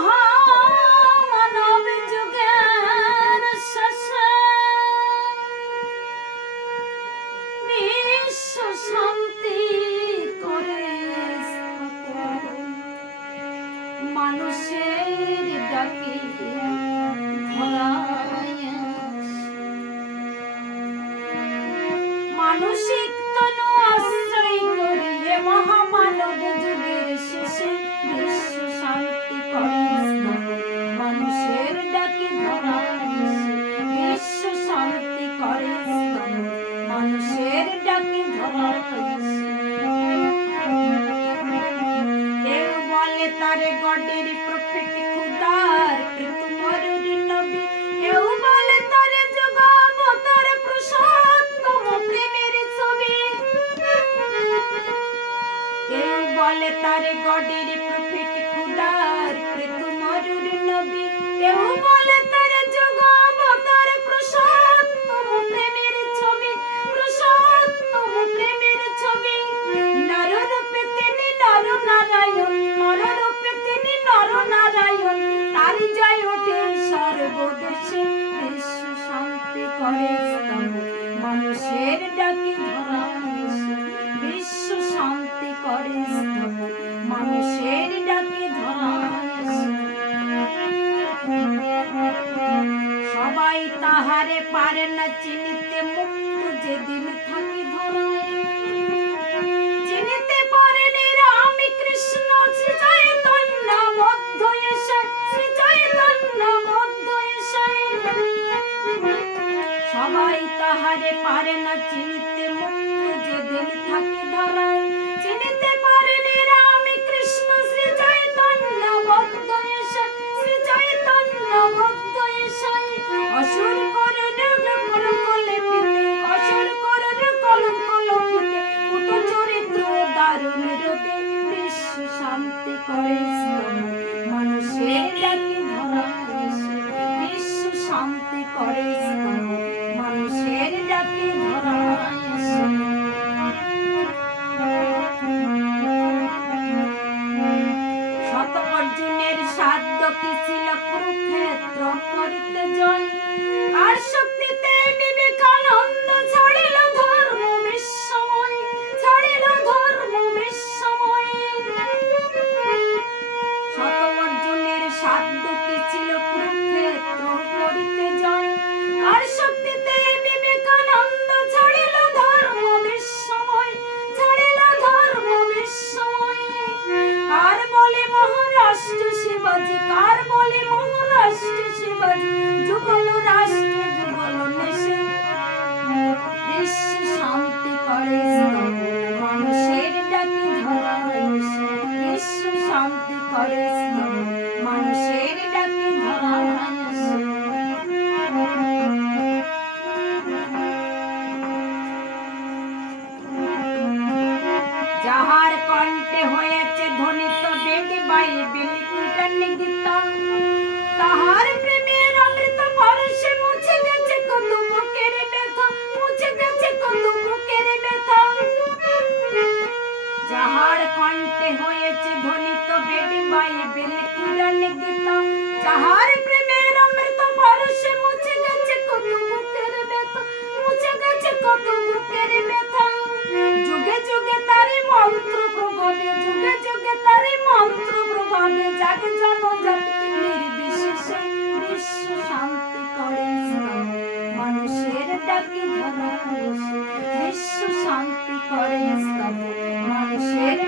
মহামানব যুগের শেষে বিশ্ব শান্তি করে মানুষের ডাকে ধরায় মানসিক তনু আশ্রয় করিয়ে মহামানব যুগের শেষে বিশ্ব শান্তি করে মানুষের ডাকে ধরায় বিশ্ব শান্তি করে মানুষের ডাকে ধরায় কেউ বলে তারে গডের প্রফেট খুদার তোমারুর নবী কেউ বলে তারে যুগাবতার পুরুষোত্তম প্রেমের ছবি কেউ বলে তারে গডের প্রফেট খুদার তোমারুর নবী কেউ বলে তারে যুগাবতার পুরুষোত্তম প্রেমের ছবি পুরুষোত্তম প্রেমের ছবি নররূপে তিনি নরনারায়ণ নররূপে তিনি নরনারায়ণ তার জয় ওঠে সর্বদেশে বিশ্ব শান্তি করে মানুষের ডাকে ধরায় বিশ্ব শান্তি করে মানুষের ডাকে ধরায় সবাই তাহারে পারে না চিনিতে মুক্ত যেদিন থাকি ধরায় চিনিতে পারেনি রামী কৃষ্ণ শ্রী চৈতন্য মধ্য এসে শ্রী চৈতন্য মধ্য এসে সবাই তাহারে পারে না চিনিতে মুক্ত যেদিন থাকি ধরায় চিনিতে পারেনি রামী কৃষ্ণ শ্রী চৈতন্য মধ্য এসে শ্রী চৈতন্য মধ্য এসে অসুর করে কলঙ্ক লেপিতে অসুর করে কলঙ্ক লেপিতে কত চরিত্র দারুণ রোদে বিশ্ব শান্তি করে মানুষের ডাকে ধরায় বিশ্ব শান্তি করে মানুষের ডাকে ধরায় শত অর্জুনের সাধ্য কি ছিল কুরুক্ষেত্র করিতে জয় আর শক্তিতে বিবেকানন্দ ছাড়িল ধর্ম বিশ্বময় ছাড়িল ধর্ম বিশ্বময় শত অর্জুনের সাধ্য কি ছিল কুরুক্ষেত্র করিতে জয় আর শক্তিতে বিবেকানন্দ ছাড়িল ধর্ম বিশ্বময় ছাড়িল ধর্ম বিশ্বময় কার বলে মহারাষ্ট্র শিবাজি কার বলে মহারাষ্ট্র শিবাজি যুগল রাষ্ট্রে যুগল নেশে বিশ্ব শান্তি করে মানুষের ডাকে ধরায় বিশ্ব শান্তি করে মানুষের ডাকে ধরায় যাহার কণ্ঠে হয়েছে ধ্বনিত বেদ বাইবেল কীর্তন গীতা তাহার প্রেমের অমৃত বর্ষে মুছে গেছে কত বুকের ব্যথা মুছে গেছে কত বুকের ব্যথা যাহার কণ্ঠে হয়েছে ধ্বনিত বেদ বাইবেল কীর্তন গীতা যাহার প্রেমের অমৃত বর্ষে মুছে গেছে কত বুকের ব্যথা মুছে গেছে কত বুকের ব্যথা যুগে যুগে তারি মন্ত্র প্রভাবে যুগে যুগে তারি মন্ত্র প্রভাবে জাগে জনজাতি নির্বিশেষে বিশ্ব শান্তি করে মানুষের ডাকে ধরায় বিশ্ব শান্তি করে মানুষের